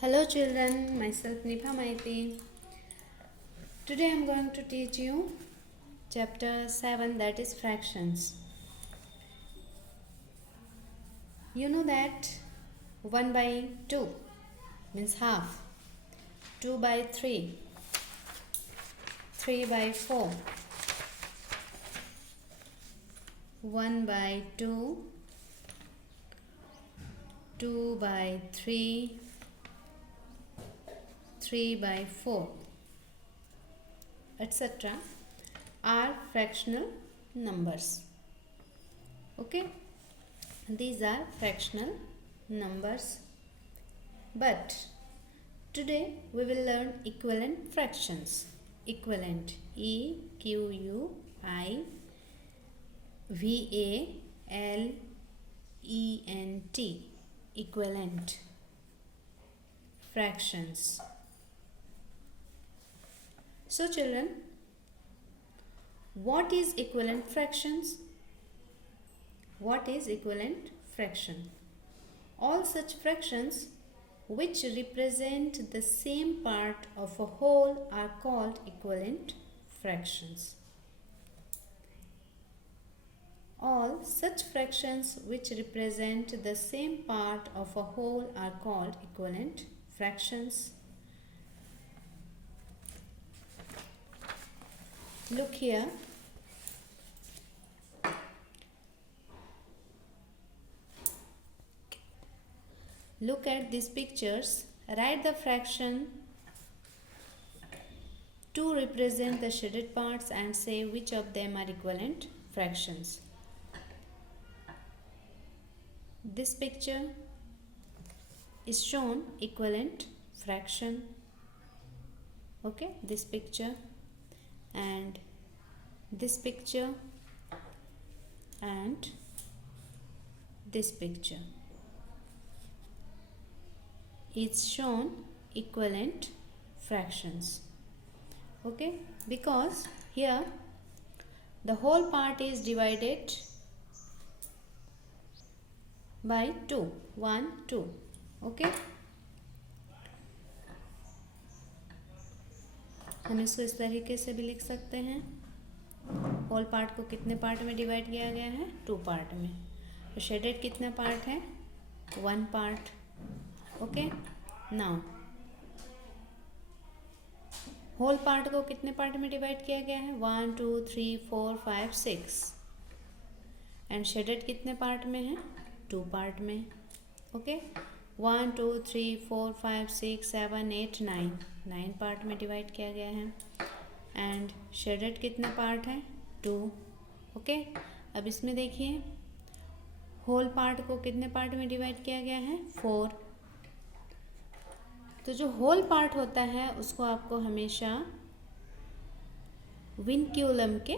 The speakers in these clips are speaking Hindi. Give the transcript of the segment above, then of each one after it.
Hello children, myself Nipha Maiti. Today I am going to teach you chapter 7, that is fractions. You know that 1 by 2 means half, 2 by 3, 3 by 4, 1 by 2, 2 by 3, 3 by 4, etc. are fractional numbers. Okay, these are fractional numbers. But today we will learn equivalent fractions. Equivalent, EQUIVALENT, equivalent fractions. So children, what is equivalent fractions? What is equivalent fraction? All such fractions which represent the same part of a whole are called equivalent fractions. All such fractions which represent the same part of a whole are called equivalent fractions. Look here. Look at these pictures. Write the fraction to represent the shaded parts and say which of them are equivalent fractions. This picture is shown equivalent fraction. Okay, this picture and this picture and this picture is shown equivalent fractions. Okay, because here the whole part is divided by 2, 1, 2. Okay, हम इसको इस तरीके से भी लिख सकते हैं. होल पार्ट को कितने पार्ट में डिवाइड किया गया है? 2 पार्ट में. तो शेडेड कितना पार्ट है? 1 part. Okay, now whole part को कितने पार्ट में डिवाइड किया गया है? 1, 2, 3, 4, 5, 6. एंड शेडेड कितने पार्ट में है? 2 पार्ट में. ओके, 1, 2, 3, 4, 5, 6, 7, 8, 9. 9 पार्ट में डिवाइड किया गया है. एंड शेडेड कितने पार्ट है? 2. ओके, अब इसमें देखिए होल पार्ट को कितने पार्ट में डिवाइड किया गया है? 4. तो जो होल पार्ट होता है उसको आपको हमेशा विनक्यूलम के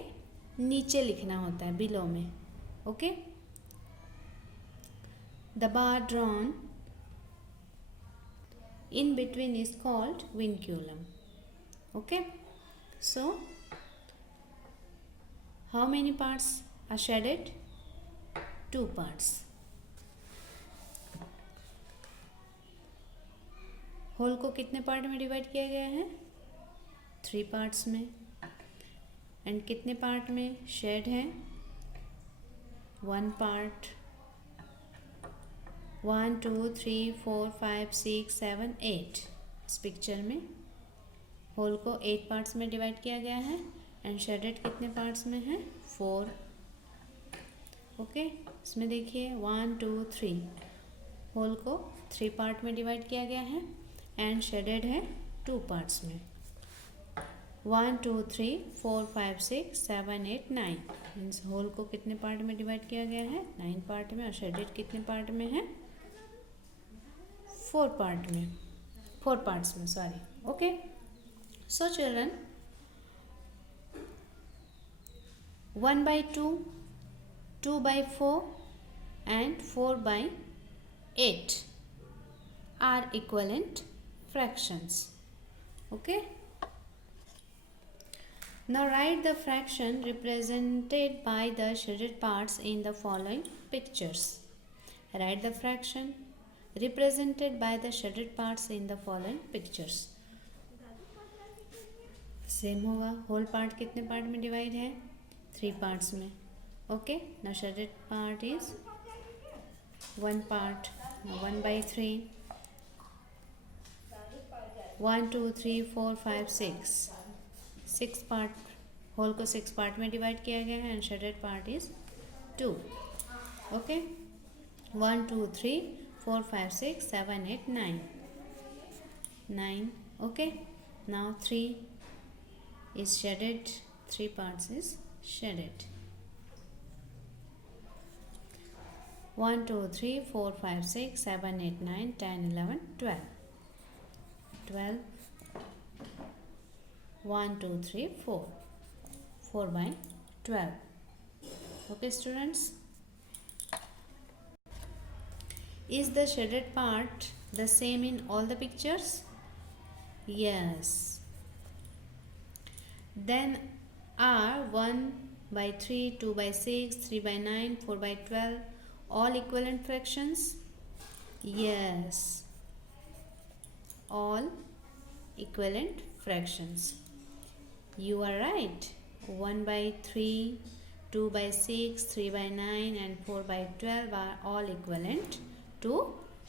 नीचे लिखना होता है, बिलो में. Okay, the bar drawn in between is called vinculum. Okay, so how many parts are shaded? 2 parts. Whole को कितने पार्ट में डिवाइड किया गया है? 3 पार्ट्स में. एंड कितने पार्ट में शेड है? 1 पार्ट. 1, 2, 3, 4, 5, 6, 7, 8. इस पिक्चर में होल को 8 पार्ट्स में डिवाइड किया गया है. एंड शेडेड कितने पार्ट्स में है? 4. ओके, इसमें देखिए 1, 2, 3. होल को 3 पार्ट में डिवाइड किया गया है एंड शेडेड है 2 पार्ट्स में. 1, 2, 3, 4, 5, 6, 7, 8, 9. मीन्स होल को कितने पार्ट में डिवाइड किया गया है? 9 पार्ट में. और शेडेड कितने पार्ट में है? 4 पार्ट में, 4 पार्ट्स में, sorry. Okay, so children, 1 by 2, 2 by 4 and 4 by 8 are equivalent fractions. Okay, now write the fraction represented by the shaded parts in the following pictures. Write the fraction represented by the shaded parts in the following pictures. Same होगा. होल पार्ट कितने पार्ट में डिवाइड है? 3 पार्ट्स में. Okay, now shaded part is 1 part. 1/3. 1 2 3 4 5 6. 6 part. Whole को 6 पार्ट में डिवाइड किया गया है and shaded part is 2. Okay, 1 2 3 4 5 6 7 8 9. Okay, now 3 is shaded. 3 parts is shaded. 1 2 3 4 5 6 7 8 9 10 11 12. 1 2 3 4. 4/12. Okay, students. Is the shaded part the same in all the pictures? Yes. Then are 1/3, 2/6, 3/9, 4/12 all equivalent fractions? Yes. All equivalent fractions. You are right. 1/3, 2/6, 3/9 and 4/12 are all equivalent to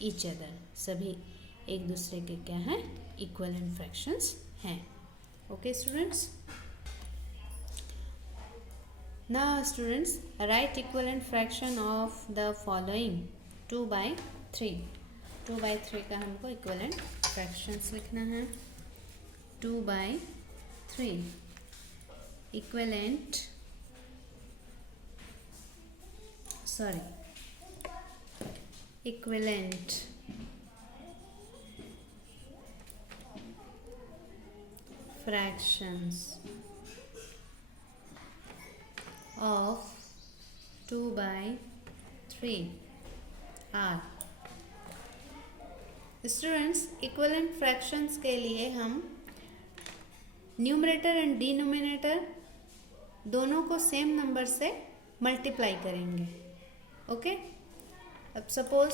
each other. सभी एक दूसरे के क्या हैं? इक्वलेंट फ्रैक्शंस हैं. Okay students. Now students, right equivalent fraction of the following. 2/3. 2/3 का हमको इक्वलेंट फ्रैक्शंस लिखना है. 2/3 equivalent fractions of 2/3 are. Students, equivalent fractions के लिए हम न्यूमरेटर एंड डिनोमिनेटर दोनों को सेम नंबर से मल्टीप्लाई करेंगे. ओके, अब सपोज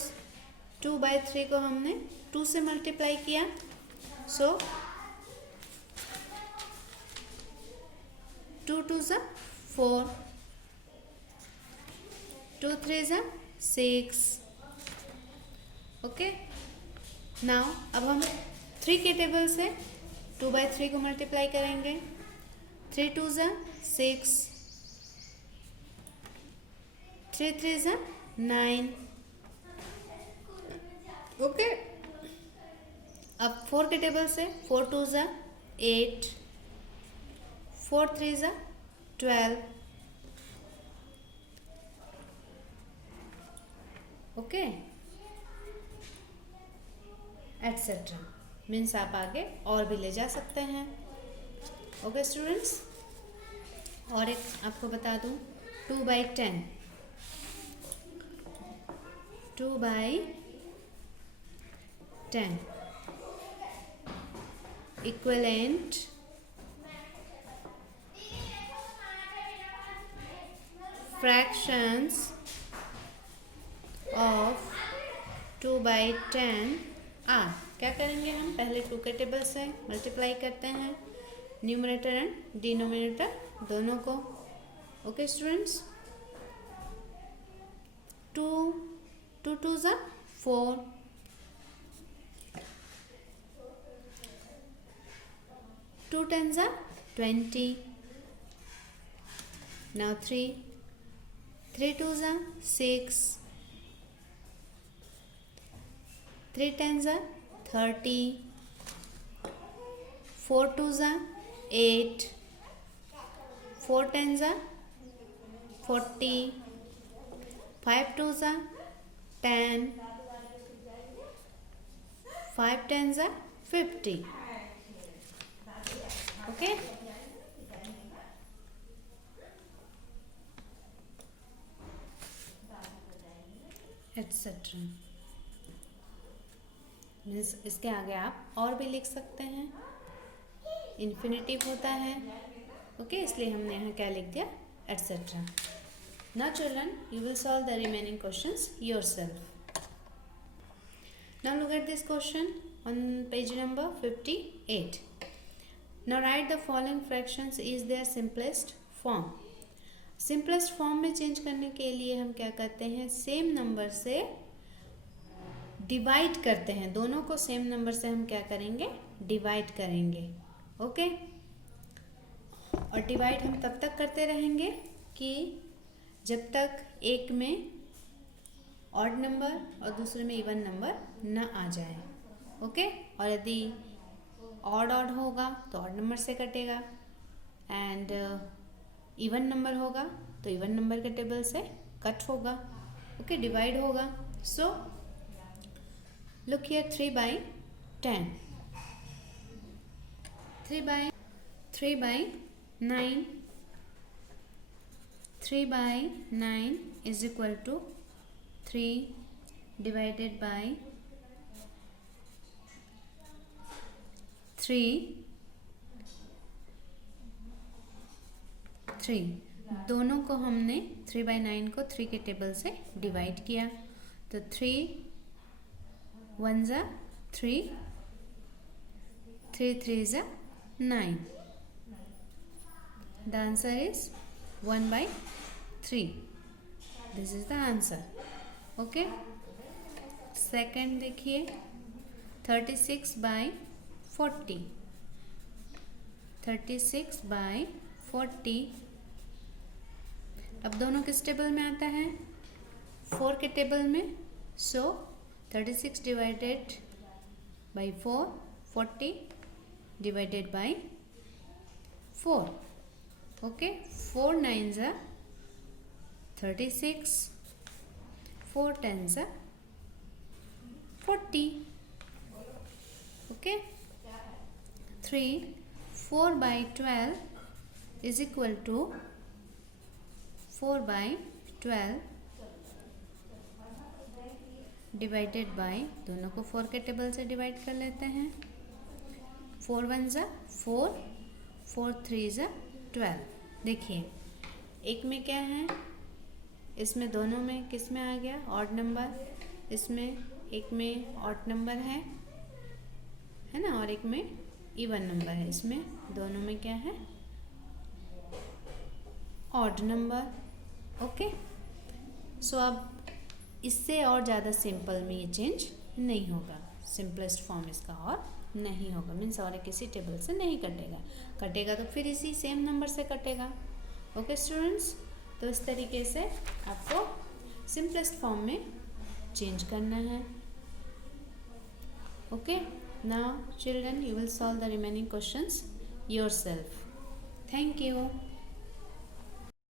2/3 को हमने 2 से मल्टीप्लाई किया, सो 2 2 ज़ा 4, 2 3 ज़ा 6. ओके, नाउ अब हम 3 के टेबल से 2/3 को मल्टीप्लाई करेंगे. 3 2 ज़ा 6, 3 3 ज़ा 9. ओके, अब 4 के टेबल से 4 2 ज़ा 8, 4 3 ज़ा 12. Okay, etcetera. मीन्स आप आगे और भी ले जा सकते हैं. ओके स्टूडेंट्स, और एक आपको बता दूं, 2/10. 2/10 equivalent fractions of 2/10 are. क्या करेंगे हम? पहले 2 के टेबल से मल्टीप्लाई करते हैं न्यूमरेटर एंड डिनोमिनेटर दोनों को. ओके स्टूडेंट्स, 2 2 ज़ा 4, 2 10 ज़ा 20. Now 3 2 ज़ा 6, 3 10 ज़ा 30, 4 2 ज़ा 8, 4 10 ज़ा 40, 5 2 ज़ा 10, 5 10 ज़ा 50. Okay, etcetera. मीन्स इसके आगे आप और भी लिख सकते हैं. इन्फिनेटिव होता है. ओके, इसलिए हमने यहाँ क्या लिख दिया? Etcetera. Now children, you will solve the remaining questions yourself. Now look at this question on page number 58. Now write the following fractions is their simplest form. Simplest form में चेंज करने के लिए हम क्या करते हैं, सेम नंबर से डिवाइड करते हैं। दोनों को सेम नंबर से हम क्या करेंगे, डिवाइड करेंगे। ओके, और डिवाइड हम तब तक करते रहेंगे कि जब तक एक में ऑड नंबर और दूसरे में इवन नंबर न आ जाए। ओके, और यदि ऑड होगा तो ऑड नंबर से कटेगा, एंड इवन नंबर होगा तो इवन नंबर के टेबल से कट होगा। ओके, डिवाइड होगा। So look here, 3/10, 3/9, 3/9 is equal to 3 divided by 3। दोनों को हमने 3/9 को 3 के टेबल से डिवाइड किया, तो 3 1 ज़ा 3, 3 3 ज़ा 9। The answer is 1/3। This is the answer. Okay, second देखिए, 36/40, 36/40। अब दोनों किस टेबल में आता है, 4 के टेबल में। सो 36 divided by 4, 40 divided by 4। Okay, 4 9 ज़ा 36, 4 10 ज़ा 40। Okay, 3 4/12 is equal to 4/12 divided by, दोनों को 4 के टेबल से डिवाइड कर लेते हैं। 4 1 ज़ा 4, 4 3 ज़ा 12। देखिए, एक में क्या है, इसमें दोनों में किस में आ गया, ऑड नंबर। इसमें एक में ऑड नंबर है ना, और एक में इवन नंबर है। इसमें दोनों में क्या है, ऑड नंबर। ओके, सो अब इससे और ज़्यादा सिंपल में ये चेंज नहीं होगा, सिंपलेस्ट फॉर्म इसका और नहीं होगा, मीन्स और किसी टेबल से नहीं कटेगा तो फिर इसी सेम नंबर से कटेगा। ओके स्टूडेंट्स, तो इस तरीके से आपको सिंपलेस्ट फॉर्म में चेंज करना है। Okay, now children, you will solve the remaining questions yourself. Thank you.